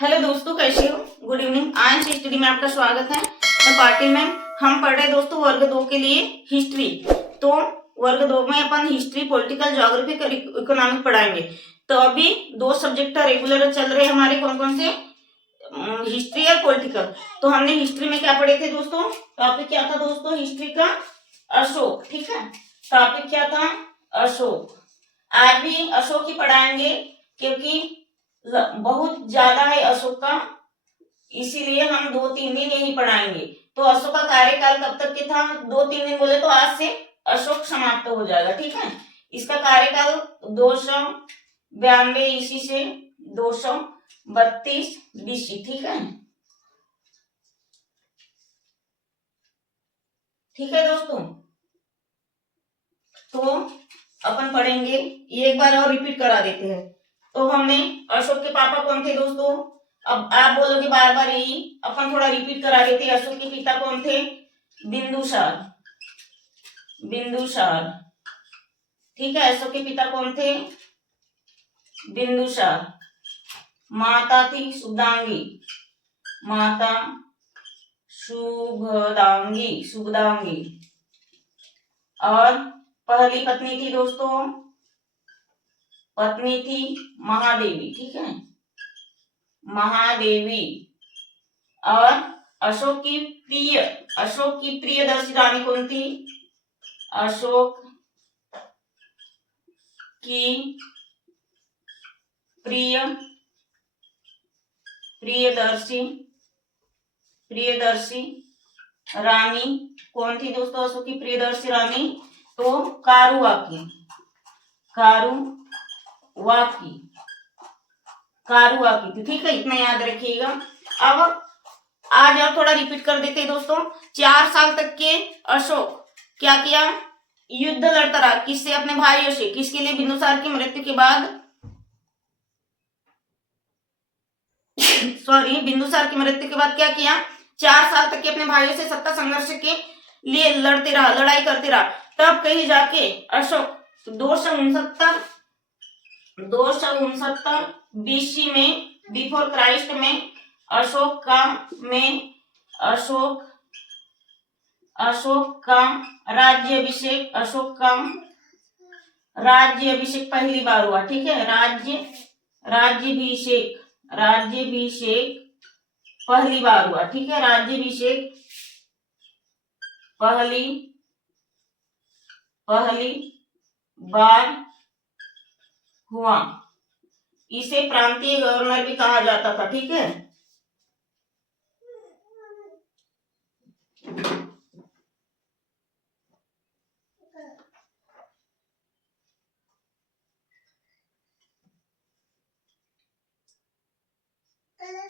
Hello दोस्तों, कैसे हो? Good evening. आज की स्टडी में आपका स्वागत है। मैं पाटिल मैम। हम पढ़ रहे दोस्तों वर्ग 2 के लिए हिस्ट्री। तो वर्ग 2 में अपन हिस्ट्री, पॉलिटिकल, ज्योग्राफी, इकोनॉमिक पढ़ाएंगे। तो अभी दो सब्जेक्ट रेगुलर चल रहे हमारे। कौन कौन से? हिस्ट्री और पॉलिटिकल। तो हमने हिस्ट्री में क्या पढ़े थे दोस्तों? टॉपिक क्या था दोस्तों हिस्ट्री का? अशोक। ठीक है, टॉपिक क्या था? अशोक। आज भी अशोक ही पढ़ाएंगे क्योंकि बहुत ज्यादा है अशोक का, इसीलिए हम 2-3 दिन यही पढ़ाएंगे। तो अशोक का कार्यकाल कब तक के था? 2-3 दिन बोले तो आज से अशोक समाप्त हो जाएगा। ठीक है, इसका कार्यकाल 292 ईस्वी से 232 बीसी। ठीक है, ठीक है दोस्तों। तो अपन पढ़ेंगे, ये एक बार और रिपीट करा देते हैं। तो हमने अशोक के पापा कौन थे दोस्तों? अब आप बोलोगे बार बार यही, अपन थोड़ा रिपीट करा देते हैं। अशोक के पिता कौन थे? बिंदुसार। बिंदुसार। ठीक है, अशोक के पिता कौन थे? बिंदुसार। माता थी शुभदांगी। माता शुभदांगी। शुभदांगी। और पहली पत्नी थी दोस्तों, पत्नी थी महादेवी। ठीक है, महादेवी। और अशोक की प्रियदर्शी रानी कौन थी? अशोक की प्रियदर्शी रानी कौन थी दोस्तों? अशोक की प्रियदर्शी रानी तो कारुवाकी। थी। ठीक है, इतना याद रखिएगा। अब आज और थोड़ा रिपीट कर देते हैं दोस्तों। 4 साल तक के अशोक क्या किया? युद्ध लड़ता रहा। किससे? अपने भाइयों से। किसके लिए? बिंदुसार की मृत्यु के बाद बिंदुसार की मृत्यु के बाद क्या किया? 4 साल तक के अपने भाइयों से सत्ता संघर्ष के लिए लड़ते रहा, लड़ाई करते रहा। तब कहीं जाके अशोक 269 बीसी में, बिफोर क्राइस्ट में अशोक का राज्याभिषेक पहली बार हुआ। ठीक है, राज्याभिषेक पहली बार हुआ। ठीक है, राज्याभिषेक पहली बार हुआ। इसे प्रांतीय गवर्नर भी कहा जाता था। ठीक है,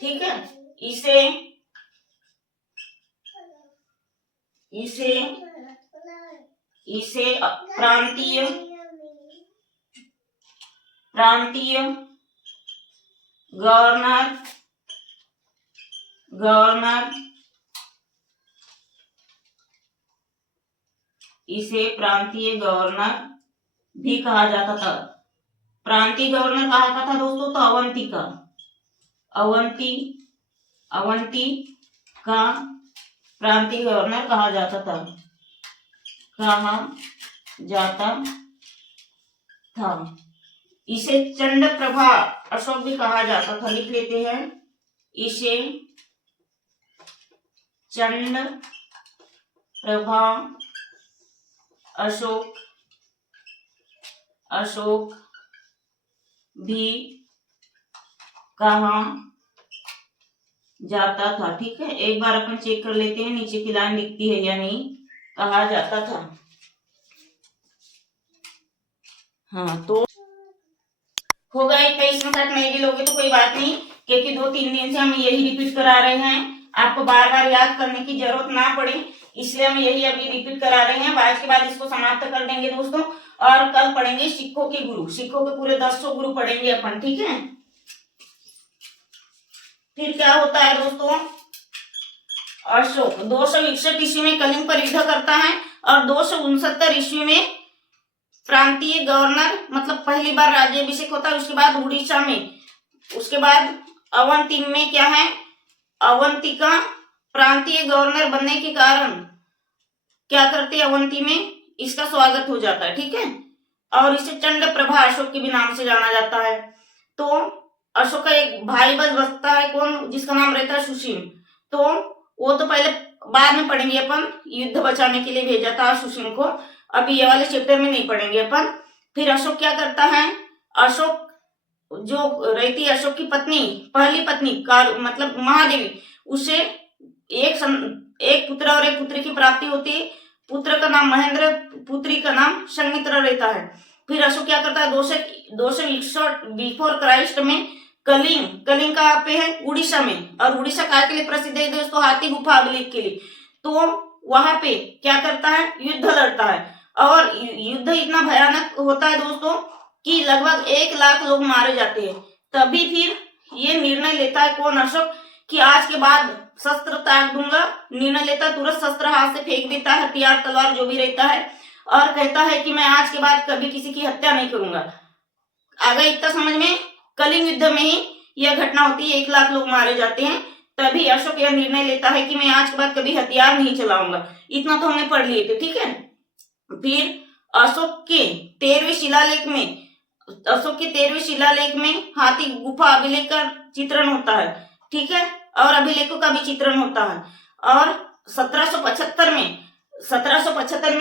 ठीक है, इसे प्रांतीय गवर्नर इसे प्रांतीय गवर्नर भी कहा जाता था। प्रांतीय गवर्नर कहा था दोस्तों? तो अवंती का प्रांतीय गवर्नर कहा जाता था। इसे चंड प्रभा अशोक भी कहा जाता था। लिख लेते हैं, इसे चंड प्रभा अशोक भी कहा जाता था। ठीक है, एक बार अपन चेक कर लेते हैं नीचे की लाइन दिखती है या नहीं। कहा जाता था। हाँ, तो हो गए 23 में 60 नहीं भी लोगे तो कोई बात नहीं, क्योंकि 2-3 दिन से हम यही रिपीट करा रहे हैं। आपको बार बार याद करने की जरूरत ना पड़े, इसलिए हम यही अभी रिपीट करा रहे हैं। आज के बाद इसको समाप्त कर देंगे दोस्तों। और कल पढ़ेंगे सिखों के गुरु। सिखों के पूरे 10 गुरु पढ़ेंगे अपन। ठीक है, फिर क्या होता है दोस्तों? अशोक 261 ईस्वी में कलिंग पर युद्ध करता है और 269 ईस्वी में प्रांतीय गवर्नर मतलब पहली बार राज्याभिषेक होता है। उसके बाद उड़ीसा में, उसके बाद अवंती में क्या है, अवंतिका प्रांतीय गवर्नर बनने के कारण क्या करते हैं, अवंती में इसका स्वागत हो जाता है, ठीक है। और इसे चंड प्रभा अशोक के भी नाम से जाना जाता है। तो अशोक का एक भाई बसता है कौन, जिसका नाम रहता है सुसीम। तो वो तो पहले बाद में पढ़ेंगे अपन, युद्ध बचाने के लिए भेजा था सुसीम को, अभी ये वाले चैप्टर में नहीं पढ़ेंगे अपन। फिर अशोक क्या करता है, अशोक जो रहती है अशोक की पत्नी, पहली पत्नी मतलब महादेवी, उसे एक पुत्र और एक पुत्री की प्राप्ति होती है। पुत्र का नाम महेंद्र, पुत्री का नाम संमित्रा रहता है। फिर अशोक क्या करता है, 261 बिफोर क्राइस्ट में कलिंग कहाँ पे है, उड़ीसा में। और उड़ीसा काय के लिए प्रसिद्ध है दोस्तों, हाथी गुफा अभिलेख के लिए। तो वहां पे क्या करता है, युद्ध लड़ता है। और युद्ध इतना भयानक होता है दोस्तों कि लगभग 1 लाख लोग मारे जाते हैं। तभी फिर ये निर्णय लेता है कौन, अशोक, कि आज के बाद शस्त्र त्याग दूंगा। निर्णय लेता है, तुरंत शस्त्र हाथ से फेंक देता है, हथियार तलवार जो भी रहता है, और कहता है कि मैं आज के बाद कभी किसी की हत्या नहीं करूंगा। आगे इतना समझ में, कलिंग युद्ध में ही यह घटना होती है, 1 लाख लोग मारे जाते हैं। तभी अशोक यह निर्णय लेता है कि मैं आज के बाद कभी हथियार नहीं चलाऊंगा। इतना तो हमने पढ़ लिए थे, ठीक है। फिर अशोक के 13वें शिलालेख में हाथी गुफा अभिलेख का चित्रण होता है, ठीक है, और अभिलेखों का भी चित्रण होता है। और 1775 में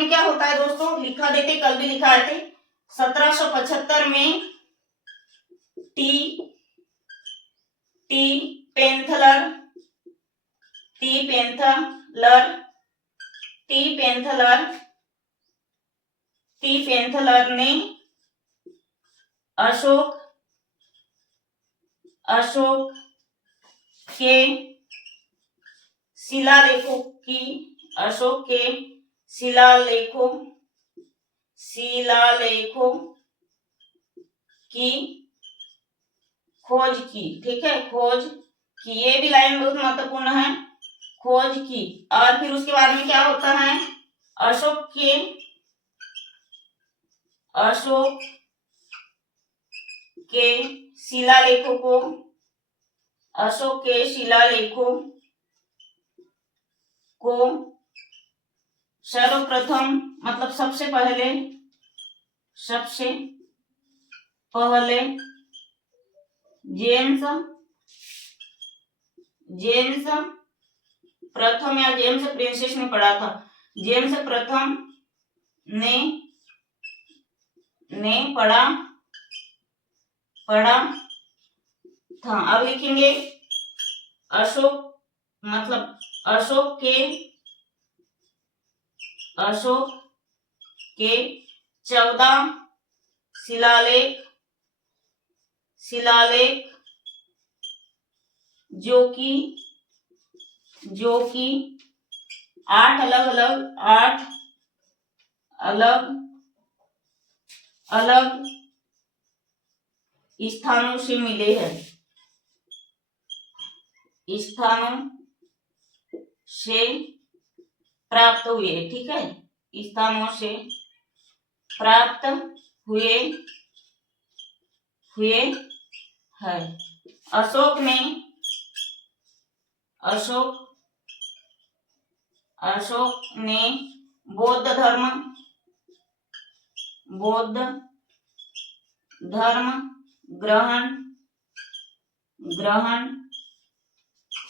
क्या होता है दोस्तों, लिखा देते, कल भी लिखा थे। 1775 में टी पेंथलर ने अशोक के शिलालेखों की खोज की, ठीक है, खोज की। ये भी लाइन बहुत महत्वपूर्ण है, खोज की। और फिर उसके बाद में क्या होता है, अशोक के शिलालेखों को सर्वप्रथम मतलब सबसे पहले जेम्स प्रथम या जेम्स प्रिंसेस ने पढ़ा था। जेम्स प्रथम ने पढ़ा था। अब लिखेंगे अशोक के 14 शिलालेख जो कि 8 अलग स्थानों से मिले हैं, प्राप्त हुए, ठीक है, स्थानों से प्राप्त हुए है। अशोक ने बौद्ध धर्म ग्रहण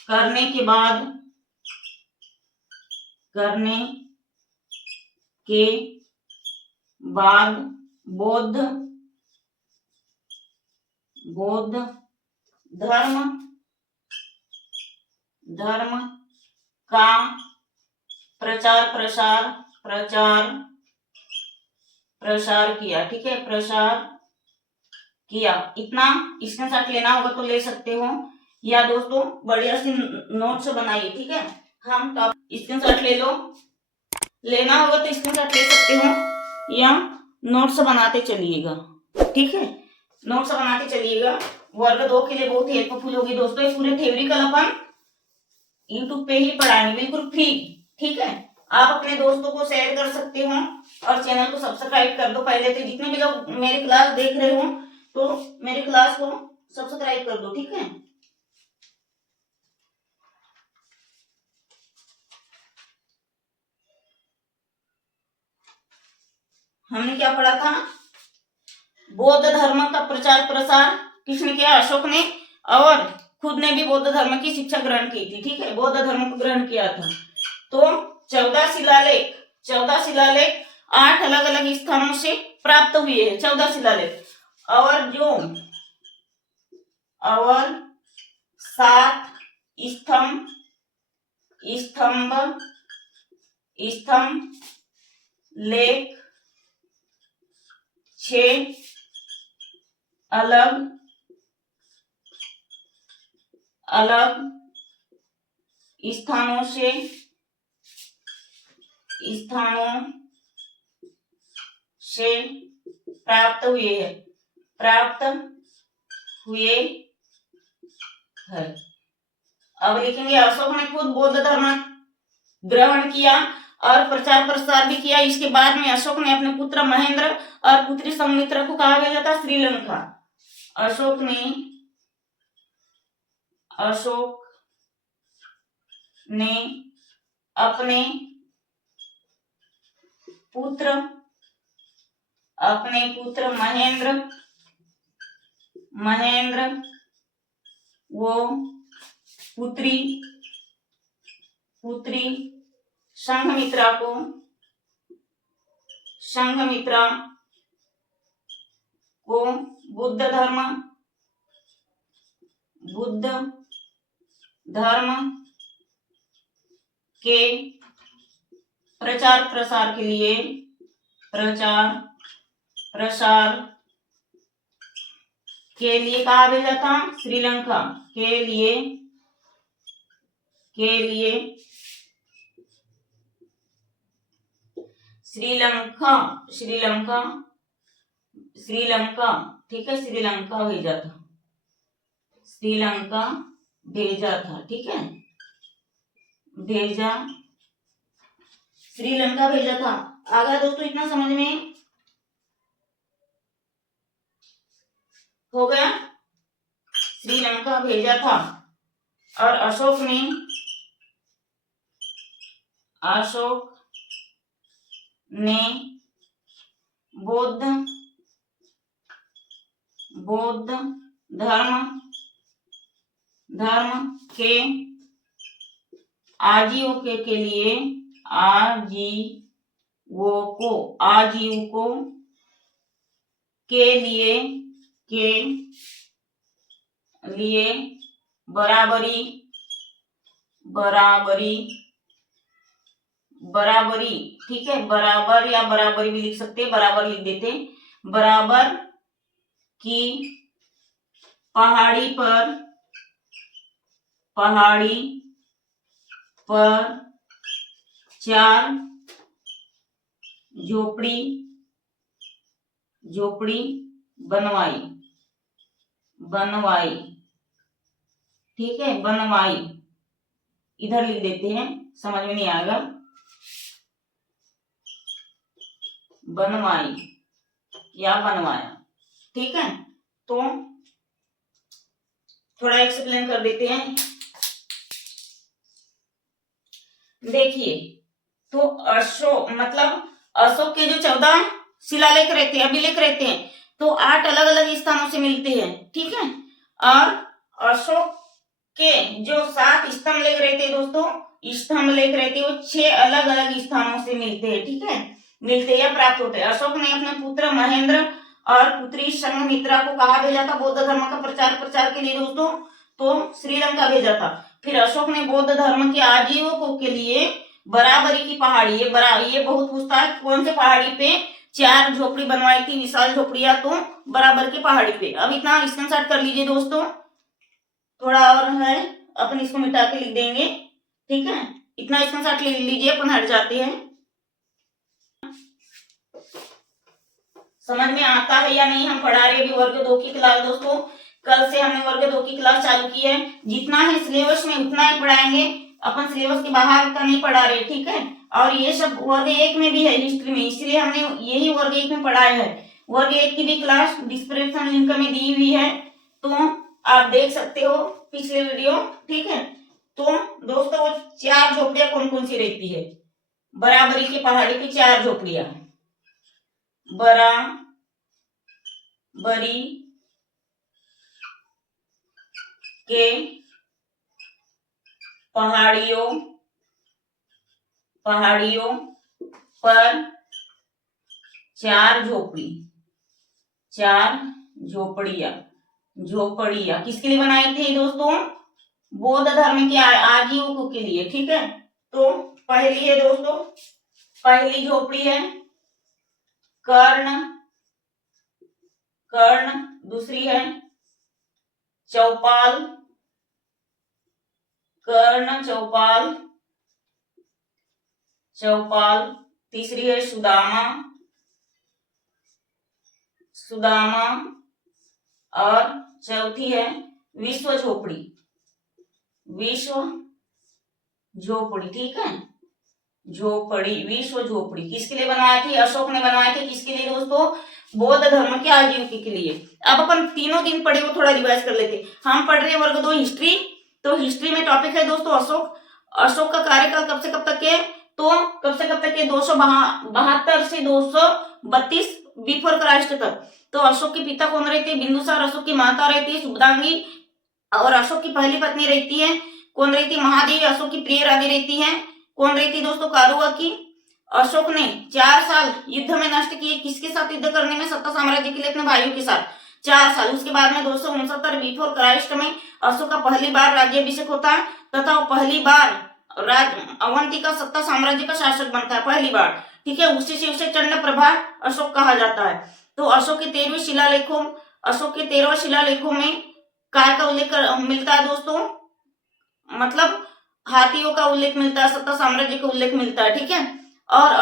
करने के बाद बौद्ध धर्म का प्रचार किया, ठीक है, प्रसार किया। इतना स्क्रीनशॉट लेना होगा तो ले सकते हो, या दोस्तों बढ़िया सी नोट्स बनाइए, ठीक है। हम तो स्क्रीनशॉट ले लो, लेना होगा तो स्क्रीनशॉट ले सकते हो, या नोट्स बनाते चलिएगा, ठीक है, नोट्स बनाते चलिएगा। वर्ग 2 के लिए बहुत हेल्पफुल होगी दोस्तों। ये पूरे थ्योरिकल अपन यूट्यूब पे ही पढ़ाएंगे, बिल्कुल फ्री, ठीक है। आप अपने दोस्तों को शेयर कर सकते हो और चैनल को सब्सक्राइब कर दो। पहले तो जितने भी लोग मेरी क्लास देख रहे हो तो मेरी क्लास को सब्सक्राइब कर दो, ठीक है। हमने क्या पढ़ा था, बौद्ध धर्म का प्रचार प्रसार किसने किया, अशोक ने, और खुद ने भी बौद्ध धर्म की शिक्षा ग्रहण की थी। ठीक है, बौद्ध धर्म को ग्रहण किया था। तो 14 शिलालेख 8 अलग अलग स्थानों से प्राप्त हुए हैं, 14 शिलालेख, और 7 स्तंभ लेख 6 अलग स्थानों से प्राप्त हुए हैं। अब लिखेंगे, अशोक ने खुद बौद्ध धर्म ग्रहण किया और प्रचार प्रसार भी किया। इसके बाद में अशोक ने अपने पुत्र महेंद्र और पुत्री संघमित्रा को कहा गया था श्रीलंका। अशोक ने अपने पुत्र महेंद्र वो पुत्री संघमित्रा को बुद्ध धर्म के प्रचार प्रसार के लिए कहा भेजा था, श्रीलंका के लिए श्रीलंका ठीक है, श्रीलंका भेजा था। ठीक है, श्रीलंका भेजा था। आ गया दोस्तों, इतना समझ में हो गया। श्रीलंका भेजा था और अशोक ने बौद्ध धर्म के आजीविका के लिए बराबरी ठीक है, बराबर या बराबरी भी लिख सकते हैं, बराबर लिख देते, बराबर की पहाड़ी पर 4 झोपड़ी बनवाई। ठीक है, बनवाई इधर लिख देते हैं, समझ में नहीं आएगा, बनवाई या बनवाया। ठीक है, तो थोड़ा एक्सप्लेन कर देते हैं। देखिए, तो अशोक के जो 14 शिलालेख रहते हैं, अभिलेख रहते हैं, तो 8 अलग अलग स्थानों से मिलते हैं। ठीक है, और अशोक के जो 7 स्तंभ लेख रहते हैं दोस्तों, स्तंभ लेख रहते हैं, वो 6 अलग अलग स्थानों से मिलते हैं। ठीक है, मिलते या प्राप्त होते हैं। अशोक ने अपने पुत्र महेंद्र और पुत्री संघमित्रा को कहा भेजा था बौद्ध धर्म का प्रचार के लिए दोस्तों, तो श्रीलंका भेजा था। फिर अशोक ने बौद्ध धर्म के आजीविकों के लिए बराबरी की पहाड़ी, ये बहुत पूछता है, कौन से पहाड़ी पे 4 झोपड़ी बनवाई थी, विशाल झोपड़ियां, तो बराबर की पहाड़ी पे। अब इतना स्क्रीनशॉट कर लीजिए दोस्तों, थोड़ा और है, अपन इसको मिटा के लिख देंगे। ठीक है, इतना स्क्रीनशॉट ले लीजिए, अपन हट जाते हैं। समझ में आता है या नहीं, हम पढ़ा रहे अभी वर्ग 2 की क्लास दोस्तों। कल से हमने वर्ग 2 की क्लास चालू की है, जितना है सिलेबस में उतना ही पढ़ाएंगे, अपन सिलेबस के बाहर का नहीं पढ़ा रहे। ठीक है, और ये सब वर्ग 1 में भी है हिस्ट्री में, इसलिए हमने यही वर्ग 1 में पढ़ाया है। वर्ग 1 की भी क्लास डिस्क्रिप्शन लिंक में दी हुई है, तो आप देख सकते हो पिछले वीडियो। ठीक है, तो दोस्तों वो 4 झोपड़ियां कौन कौन सी रहती है, बराबरी की पहाड़ी की 4 झोपड़ियां, बराबरी के पहाड़ियों पर चार झोपड़ियां किसके लिए बनाई थी दोस्तों? बौद्ध धर्म के आजीविकों के लिए। ठीक है, तो पहली है दोस्तों, पहली झोपड़ी है कर्ण, दूसरी है चौपाल, कर्ण चौपाल, तीसरी है सुदामा और चौथी है विश्व झोपड़ी। ठीक है, विश्व झोपड़ी किसके लिए बनाए थे? अशोक ने बनाए थे। किसके लिए दोस्तों? बौद्ध धर्म के आजीविका के लिए। अब अपन तीनों दिन पढ़े वो थोड़ा रिवाइज कर लेते। हम पढ़ रहे हैं वर्ग 2 हिस्ट्री। तो हिस्ट्री में टॉपिक है दोस्तों अशोक का कार्यकाल कब से कब तक है? तो कब से कब तक है? 272 से 232 बिफोर क्राइस्ट तक। तो अशोक के पिता कौन रहते? बिंदुसार। अशोक की माता रहती है शुभदांगी और अशोक की पहली पत्नी रहती है कौन रहती? महादेवी। अशोक की प्रिय रानी रहती है कौन रहती दोस्तों? कारुआ की। अशोक ने 4 साल युद्ध में नष्ट किए। किसके साथ युद्ध करने में? सत्ता साम्राज्य के लिए अपने भाइयों के साथ 4 साल। उसके बाद में 269 बिफोर क्राइस्ट में अशोक का पहली बार राज्याभिषेक होता है तथा वो पहली बार अवंती का सत्ता साम्राज्य का शासक बनता है, पहली बार। ठीक है, उसी से उसे चंड प्रभा अशोक कहा जाता है। तो अशोक के 13वें शिलालेखों में काय का उल्लेख मिलता है दोस्तों? मतलब हाथियों का उल्लेख मिलता है, सत्ता साम्राज्य का उल्लेख मिलता है। ठीक है, और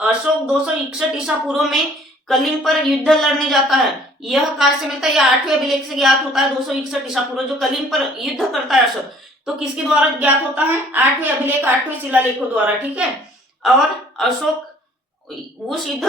अशोक 261 ईसा पूर्व में कलिंग पर युद्ध लड़ने जाता है। यह कहाँ से मिलता है? यह 8वें अभिलेख से ज्ञात होता है। 261 ईसा पूर्व जो कलिंग पर युद्ध करता है अशोक, तो किसके द्वारा ज्ञात होता है? 8वें अभिलेख, 8वें शिलालेखों द्वारा। ठीक है, और अशोक उस युद्ध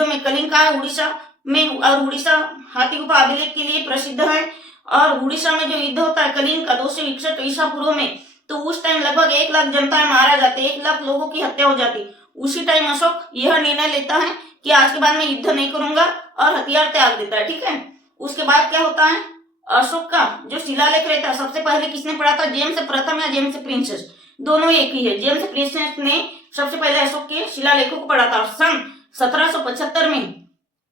में कलिंग का उड़ीसा में, और उड़ीसा हाथी गुफा अभिलेख के लिए प्रसिद्ध है। और उड़ीसा में जो युद्ध होता है कलिंग का 261 ईसा पूर्व में, तो उस टाइम लगभग 1 लाख जनता मारा जाते, 1 लाख लोगों की हत्या हो जाती। उसी टाइम अशोक यह निर्णय लेता है कि आज के बाद मैं युद्ध नहीं करूंगा और हथियार त्याग देता है। ठीक है, उसके बाद क्या होता है? अशोक का जो शिलालेख रहता है सबसे पहले किसने पढ़ा था? जेम्स प्रथम या जेम्स प्रिंसेस, दोनों एक ही है। जेम्स प्रिंसेस ने सबसे पहले अशोक के शिलालेखों को पढ़ा था। सन 1775 में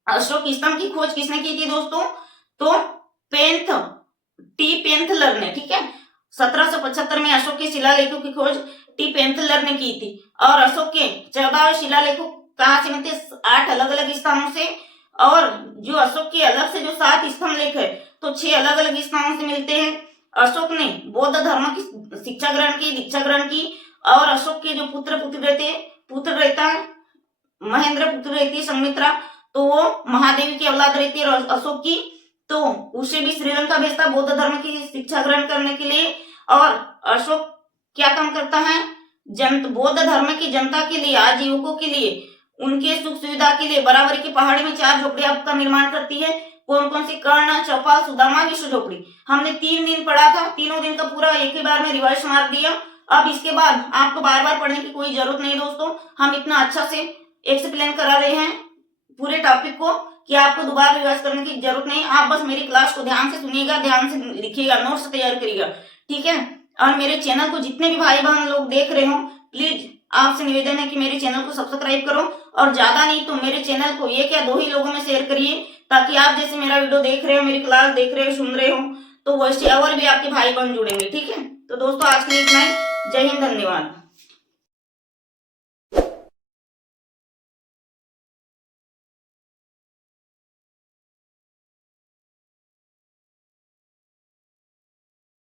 अशोक स्तंभ की खोज किसने की थी दोस्तों? तो पेंथलर ने। ठीक है, 1775 में अशोक के शिलालेखों की खोज पेंथलर ने की थी। और अशोक के 14वें शिलालेखों कहाँ से मिलते? 8 अलग अलग स्थानों से। और जो अशोक के अलग से जो 7 स्तंभ लेख है तो 6 अलग अलग स्थानों से मिलते हैं। अशोक ने बौद्ध धर्म की दीक्षा ग्रहण की। और अशोक के जो पुत्र रहता है महेंद्र, पुत्र रहती है संमित्रा, तो वो महादेवी की औलाद रहती है अशोक की, तो उसे भी श्रीलंका भेजता बौद्ध धर्म की शिक्षा ग्रहण करने के लिए। और अशोक क्या काम करता है? बौद्ध धर्म की जनता के लिए, आजीविकों के लिए, उनके सुख सुविधा के लिए बराबरी की पहाड़ी में 4 झोपड़ियां का निर्माण करती है। कौन कौन सी? कर्ण, चौपाल, सुदामा, विश्व झोपड़ी। हमने 3 दिन पढ़ा था, तीनों दिन का पूरा एक ही बार में रिवाइज मार दिया। अब इसके बाद आपको बार बार पढ़ने की कोई जरूरत नहीं दोस्तों, हम इतना अच्छा से एक्सप्लेन करा रहे हैं पूरे टॉपिक को कि आपको दोबारा रिवाइज करने की जरूरत नहीं। आप बस मेरी क्लास को ध्यान से सुनिएगा, ध्यान से लिखिएगा, नोट्स तैयार करिएगा। ठीक है, और मेरे चैनल को जितने भी भाई बहन लोग देख रहे हो, प्लीज आपसे निवेदन है कि मेरे चैनल को सब्सक्राइब करो, और ज्यादा नहीं तो मेरे चैनल को 1 या 2 ही लोगों में शेयर करिए, ताकि आप जैसे मेरा वीडियो देख रहे हो, मेरी क्लास देख रहे हो, सुन रहे हो, तो वैसे और भी आपके भाई बहन जुड़ेंगे। ठीक है, तो दोस्तों आज के लिए इतना ही। जय हिंद, धन्यवाद।